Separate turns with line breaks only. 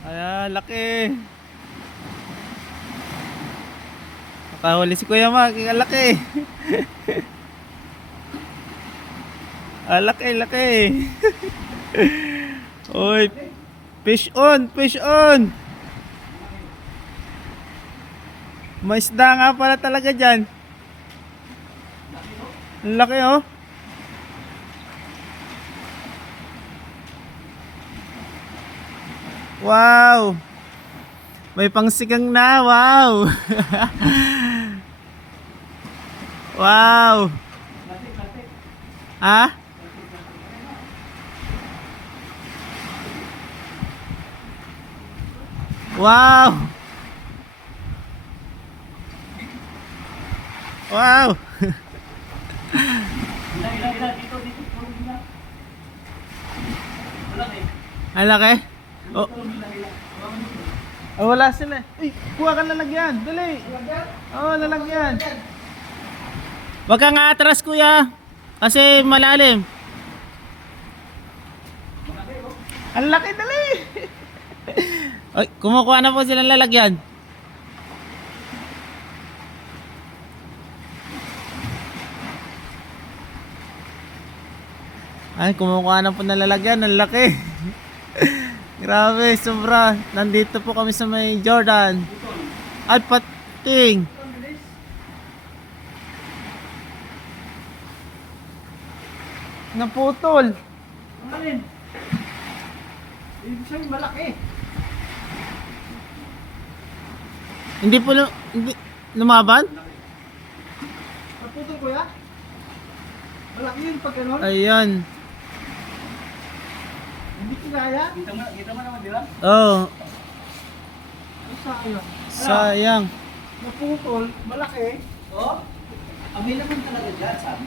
Ayan, laki. Nakahuli si Kuya Mark, ang laki. ah, laki, laki. Uy, fish on, fish on. May isda nga pala talaga dyan. Laki oh. Wow! May pangsigang na, wow! wow! Ha? Wow! Wow! Ang laki? Oh. Oh, wala sila. Uy, kuha ka lalagyan. Dali. Oh, lalagyan. Wag kang atras, kuya. Kasi malalim. Ang laki, dali. Ay, kumukuha na po silang lalagyan. Ay, kumukuha na po ng lalagyan. Ang laki. Grabe, sobra. Nandito po kami sa may Jordan. Ay, pating. Naputol.
Alin? Ibig sabihin malaki.
Hindi po lu- hindi, lumaban?
Naputol ko ya? Malaki yun pag gano'n.
Ayan.
Kinaya. Kita mo, kita mo naman, di ba?
Oh,
Ang sayang.
sayang.
Naputol, malaki. Oh?
Available talaga dyan, sabi.